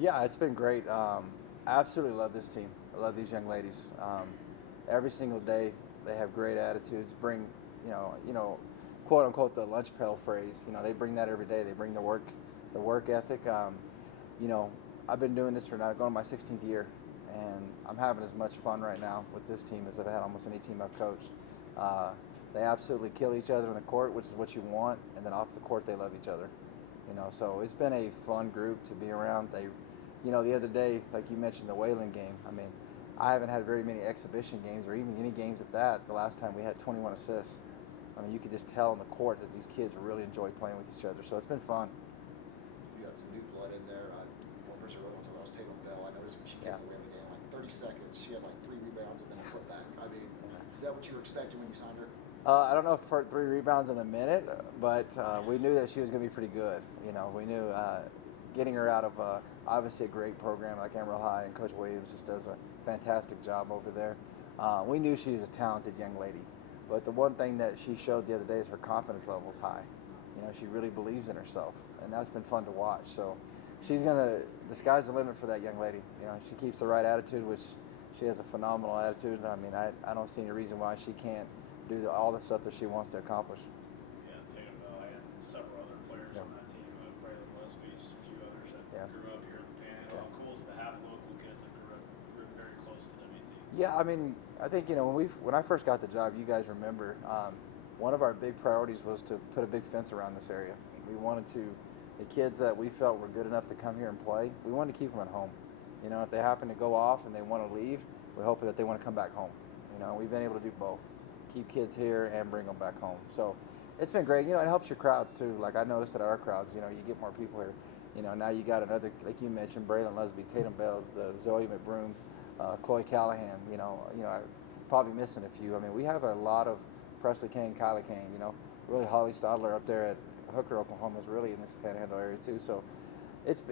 Yeah, it's been great. I absolutely love this team. I love these young ladies. Every single day, they have great attitudes. Bring, quote unquote, the lunch pail phrase. They bring that every day. They bring the work ethic. You know, I've been doing this for now, going to my 16th year, and I'm having as much fun right now with this team as I've had almost any team I've coached. They absolutely kill each other on the court, which is what you want, and then off the court, they love each other. So it's been a fun group to be around. The other day, like you mentioned, the Wayland game. I mean, I haven't had very many exhibition games or even any games at that. The last time we had 21 assists. I mean, you could just tell on the court that these kids really enjoy playing with each other. So it's been fun. You got some new blood in there. One person I really want to talk about was Tatum Bell. I noticed when she came to the Wayland game, like 30 seconds, she had like 3 rebounds and then a putback. I mean, is that what you were expecting when you signed her? I don't know if for 3 rebounds in a minute, but we knew that she was going to be pretty good. We knew getting her out of obviously a great program like Emerald High, and Coach Williams just does a fantastic job over there. We knew she was a talented young lady, but the one thing that she showed the other day is her confidence level is high. She really believes in herself, and that's been fun to watch. So the sky's the limit for that young lady. She keeps the right attitude, which she has a phenomenal attitude. I mean, I don't see any reason why she can't do all the stuff that she wants to accomplish. Yeah, Tatum Bell, I had several other players on that team, Wayland Baptist, a few others that grew up here in the Panhandle. How cool is to have local kids that grew up very close to WT? Yeah, I mean, I think when I first got the job, you guys remember, one of our big priorities was to put a big fence around this area. We wanted the kids that we felt were good enough to come here and play, we wanted to keep them at home. If they happen to go off and they want to leave, we hope that they want to come back home. We've been able to do both. Keep kids here and bring them back home. So it's been great. It helps your crowds too. Like I noticed at our crowds, you get more people here. Now you got another, like you mentioned, Braylon Lesby, Tatum Bells, the Zoe McBroom, Chloe Callahan. I'm probably missing a few. I mean, we have a lot of Presley Kane, Kylie Kane. Really Holly Stadler up there at Hooker, Oklahoma is really in this Panhandle area too. So it's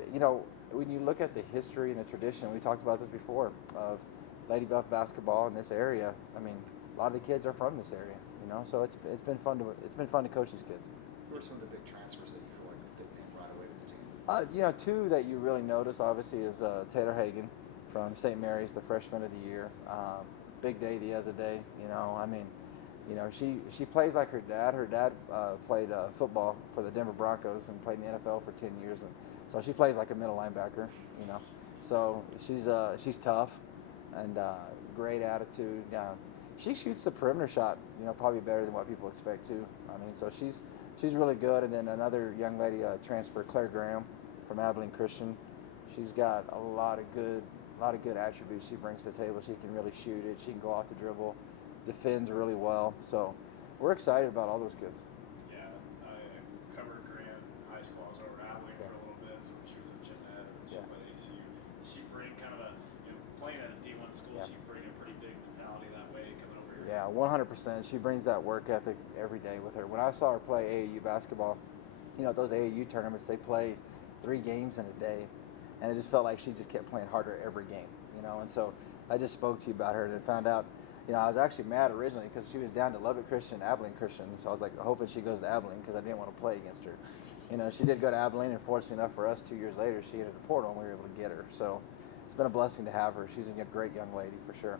when you look at the history and the tradition, we talked about this before of Lady Buff basketball in this area. I mean, a lot of the kids are from this area, So it's been fun to coach these kids. Who are some of the big transfers that you feel like fit in right away with the team? Two that you really notice obviously is Taylor Hagan from St. Mary's, the freshman of the year. Big day the other day. She plays like her dad. Her dad played football for the Denver Broncos and played in the NFL for 10 years, and so she plays like a middle linebacker. So she's tough and great attitude. She shoots the perimeter shot, probably better than what people expect too. I mean, so she's really good. And then another young lady transfer, Claire Graham from Abilene Christian. She's got a lot of good attributes she brings to the table. She can really shoot it. She can go off the dribble, defends really well. So we're excited about all those kids. Yeah, I covered Graham in high school. I was over at Abilene for a little bit, so when she was at Jeanette and she played ACU. She bring kind of playing at a D1 school, she bring a pretty big mentality that way coming over here. Yeah, 100%. She brings that work ethic every day with her. When I saw her play AAU basketball, those AAU tournaments, they play 3 games in a day, and it just felt like she just kept playing harder every game, And so I just spoke to you about her and found out, I was actually mad originally because she was down to Lubbock Christian and Abilene Christian, so I was like hoping she goes to Abilene because I didn't want to play against her. She did go to Abilene, and fortunately enough for us, 2 years later, she entered the portal and we were able to get her. So it's been a blessing to have her. She's a great young lady for sure.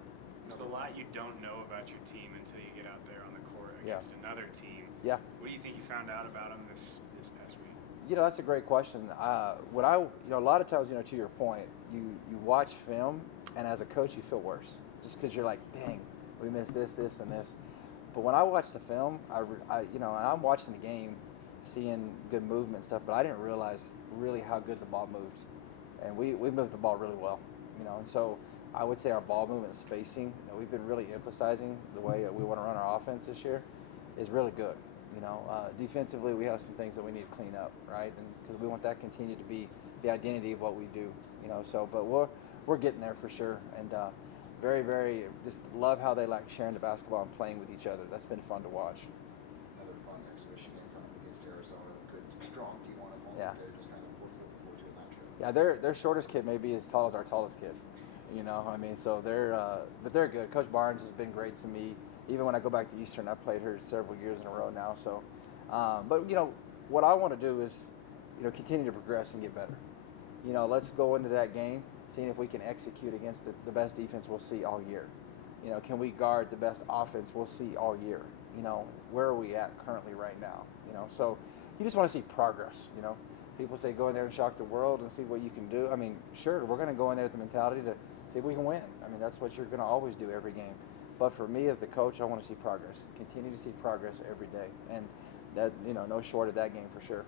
There's a lot you don't know about your team until you get out there on the court against another team. Yeah. What do you think you found out about them this past week? That's a great question. A lot of times, to your point, you watch film, and as a coach, you feel worse just because you're like, dang, we missed this, and this. But when I watch the film, and I'm watching the game, seeing good movement and stuff, but I didn't realize really how good the ball moved, and we moved the ball really well, and so I would say our ball movement spacing that we've been really emphasizing the way that we want to run our offense this year is really good. Defensively, we have some things that we need to clean up, right? And because we want that to continue to be the identity of what we do, but we're getting there for sure, and very, very just love how they like sharing the basketball and playing with each other. That's been fun to watch. Another fun exhibition game coming up against Arizona. Good, strong D1 opponent. Yeah. They're just kind of looking forward to in that trip. Yeah, their shortest kid may be as tall as our tallest kid. So but they're good. Coach Barnes has been great to me. Even when I go back to Eastern, I've played her several years in a row now. So, but what I want to do is, continue to progress and get better. let's go into that game seeing if we can execute against the best defense we'll see all year. Can we guard the best offense we'll see all year? Where are we at currently right now? So you just want to see progress. People say go in there and shock the world and see what you can do. I mean, sure, we're going to go in there with the mentality to see if we can win. I mean, that's what you're going to always do every game. But for me as the coach, I want to see progress. Continue to see progress every day. And that, no short of that game for sure.